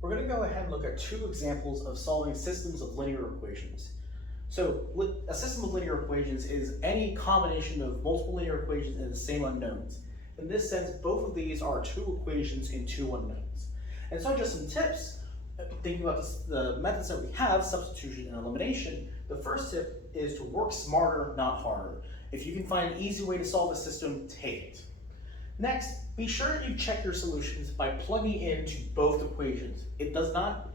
We're going to go ahead and look at two examples of solving systems of linear equations. So a system of linear equations is any combination of multiple linear equations and the same unknowns. In this sense, both of these are two equations and two unknowns. And so just some tips, thinking about the methods that we have, substitution and elimination. The first tip is to work smarter, not harder. If you can find an easy way to solve a system, take it. Next, be sure that you check your solutions by plugging into both equations. It does not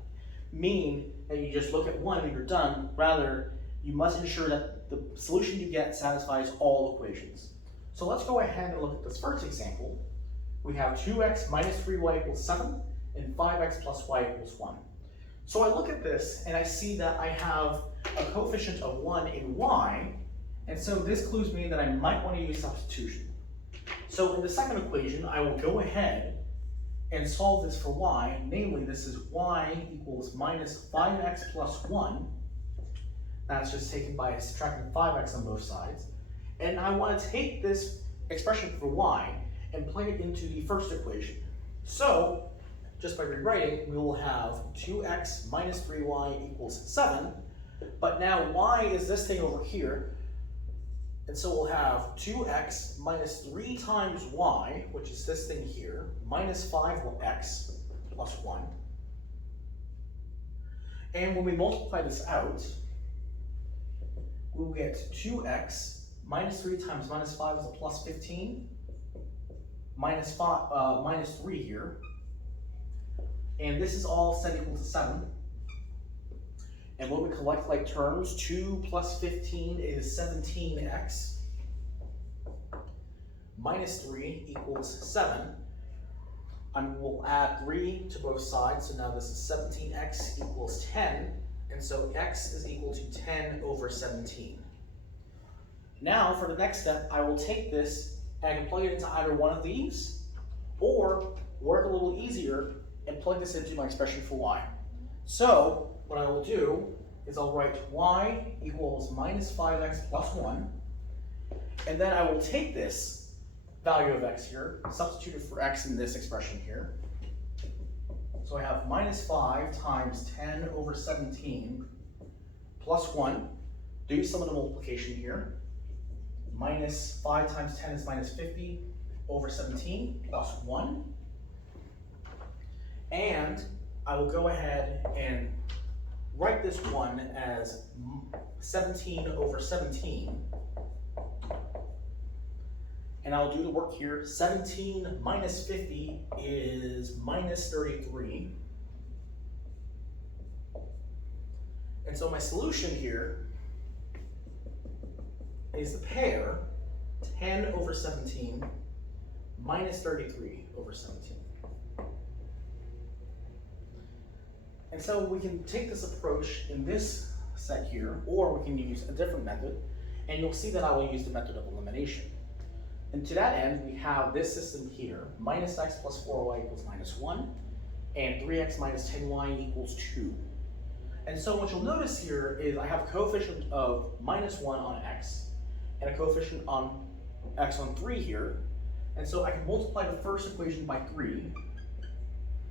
mean that you just look at one and you're done. Rather, you must ensure that the solution you get satisfies all equations. So let's go ahead and look at this first example. We have 2x minus 3y equals 7 and 5x plus y equals 1. So I look at this and I see that I have a coefficient of 1 in y, and so this clues me that I might want to use substitution. So in the second equation, I will go ahead and solve this for y, namely this is y equals minus 5x plus 1. That's just taken by subtracting 5x on both sides. And I want to take this expression for y and plug it into the first equation. So, just by rewriting, we will have 2x minus 3y equals 7. But now y is this thing over here. And so we'll have 2x minus 3 times y, which is this thing here, minus 5x plus 1. And when we multiply this out, we'll get 2x minus 3 times minus 5 is a plus 15, minus 3 here. And this is all set equal to 7. And when we collect like terms, 2 plus 15 is 17x. Minus 3 equals 7. And we'll add 3 to both sides, so now this is 17x equals 10. And so x is equal to 10 over 17. Now for the next step, I will take this and I can plug it into either one of these, or work a little easier and plug this into my expression for y. So what I will do is I'll write y equals minus 5x plus 1, and then I will take this value of x here, substitute it for x in this expression here. So I have minus 5 times 10 over 17 plus 1. Do some of the multiplication here. Minus 5 times 10 is minus 50 over 17 plus 1. And I will go ahead and write this one as 17 over 17. And I'll do the work here. 17 minus 50 is minus 33. And so my solution here is the pair 10 over 17 minus 33 over 17. And so we can take this approach in this set here, or we can use a different method, and you'll see that I will use the method of elimination. And to that end, we have this system here, minus x plus 4y equals minus 1, and 3x minus 10y equals 2. And so what you'll notice here is I have a coefficient of minus 1 on x, and a coefficient on x on 3 here. And so I can multiply the first equation by 3.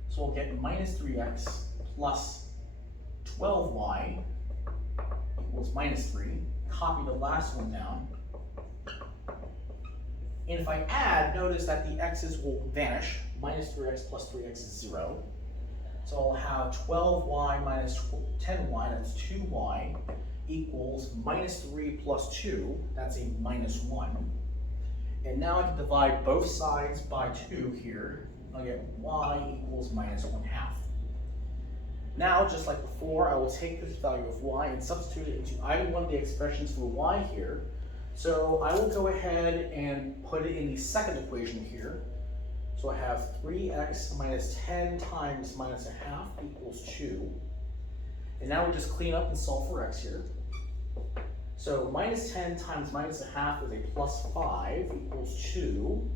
So we'll get minus 3x plus 12y equals minus 3. Copy the last one down. And if I add, notice that the x's will vanish. Minus 3x plus 3x is 0. So I'll have 12y minus 10y, that's 2y, equals minus 3 plus 2, that's a minus 1. And now I can divide both sides by 2 here. I'll get y equals minus 1/2. Now, just like before, I will take this value of y and substitute it into either one of the expressions for y here. So I will go ahead and put it in the second equation here. So I have 3x minus 10 times minus 1/2 equals 2. And now we just clean up and solve for x here. So minus 10 times minus 1/2 is a plus 5 equals 2.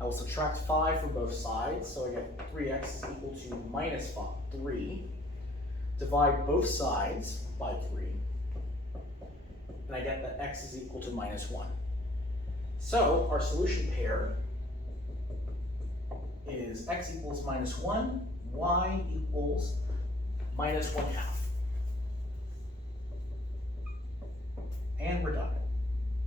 I will subtract 5 from both sides, so I get 3x is equal to minus 3. Divide both sides by 3. And I get that x is equal to minus 1. So our solution pair is x equals minus 1, y equals equals minus 1/2. And we're done.